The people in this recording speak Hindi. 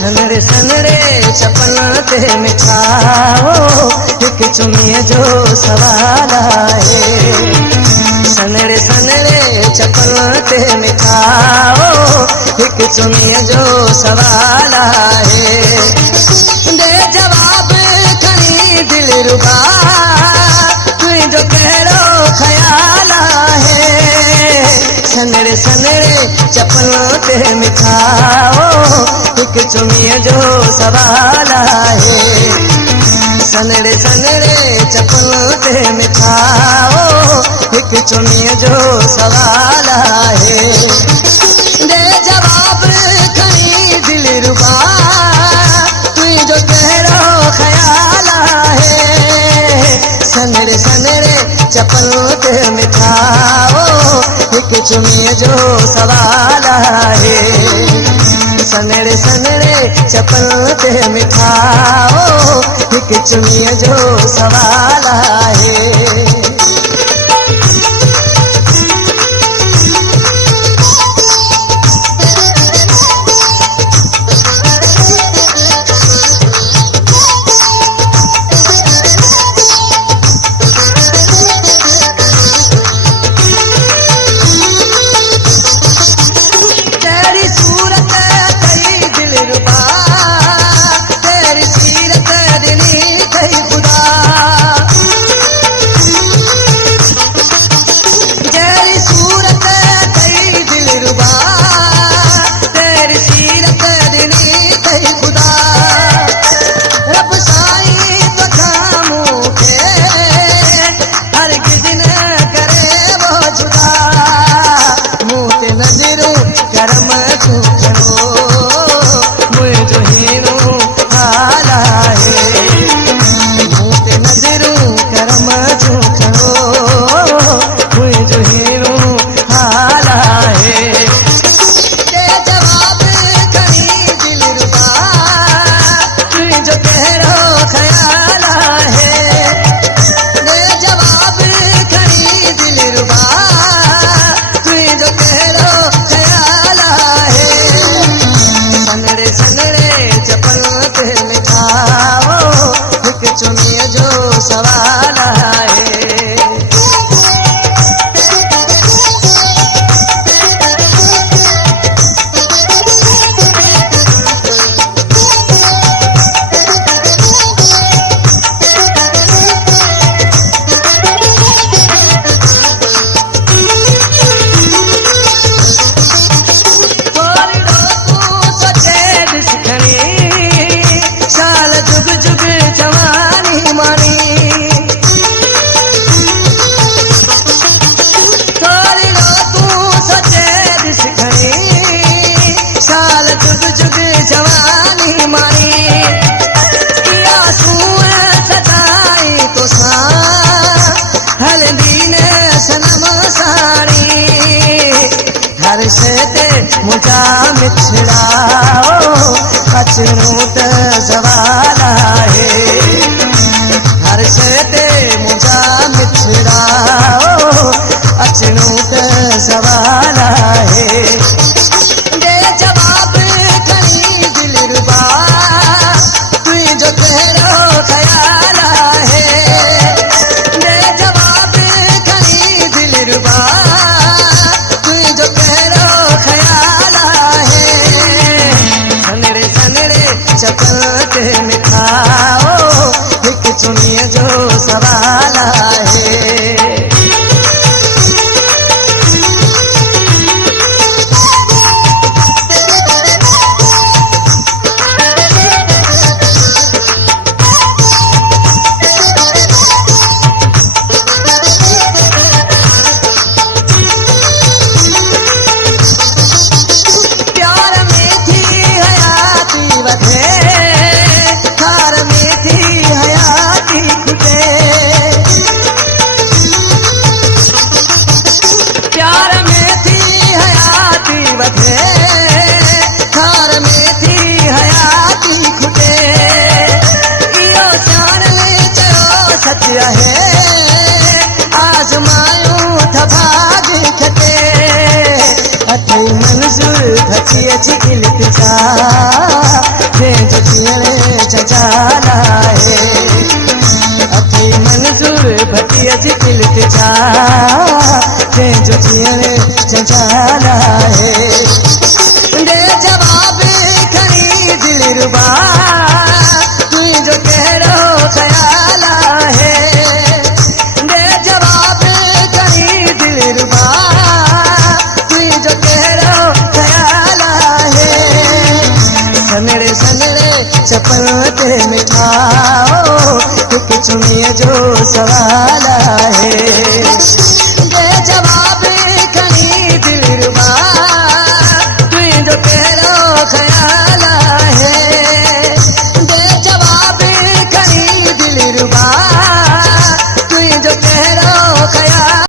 सनड़े सनड़े चपल ते मिठाओ हिक चुमीअ जो सवाल आहे। सनड़े सनड़े चपल ते मिठाओ हिक चुमीअ जो सवाल आहे। दे जवाब खणी दिलरुबा तुंहिंजो कहिड़ो ख्याल आहे। सनड़े सनड़े चपल ते मिठाओ हिक चुमीअ जो सवाल आहे। सनड़े सनड़े चपल ते मिठाओ हिक चुमीअ जो सवाल आहे। दे जवाब खणी दिलरुबा तुंहिंजो कहिड़ो ख्याल आहे। सनड़े सनड़े चपल ते मिठाओ हिक चुमीअ जो सवाल आहे। सनड़े सनड़े चपल ते मिठाओ हिक चुमीअ जो सवाल आहे। मुझा मिठड़ाओ अचणो त सवाल आहे। हर शइ ते मुझा मिठड़ाओ अचणो त सवाल आहे। दे जवाब खणी दिलरुबा तुंहिंजो कहिड़ो ख्याल आहे। दे जवाब खणी दिलरुबा तुंहिंजो कहिड़ो ख्याल आहे। सनड़े सनड़े चपल ते मिठाओ हिक चुमीअ जो सवाल आहे। मंज़ूर थकी अची इल्तिजा जीअण जंजाल आहे दे जवाब खणी दिलरुबा तुंहिंजो कहिड़ो ख़्याल आहे दे जवाब खणी दिलरुबा तुंहिंजो कहिड़ो ख़्याल आहे सनड़े सनड़े चपल ते मिठा हिकु चुनीअ जो सवाल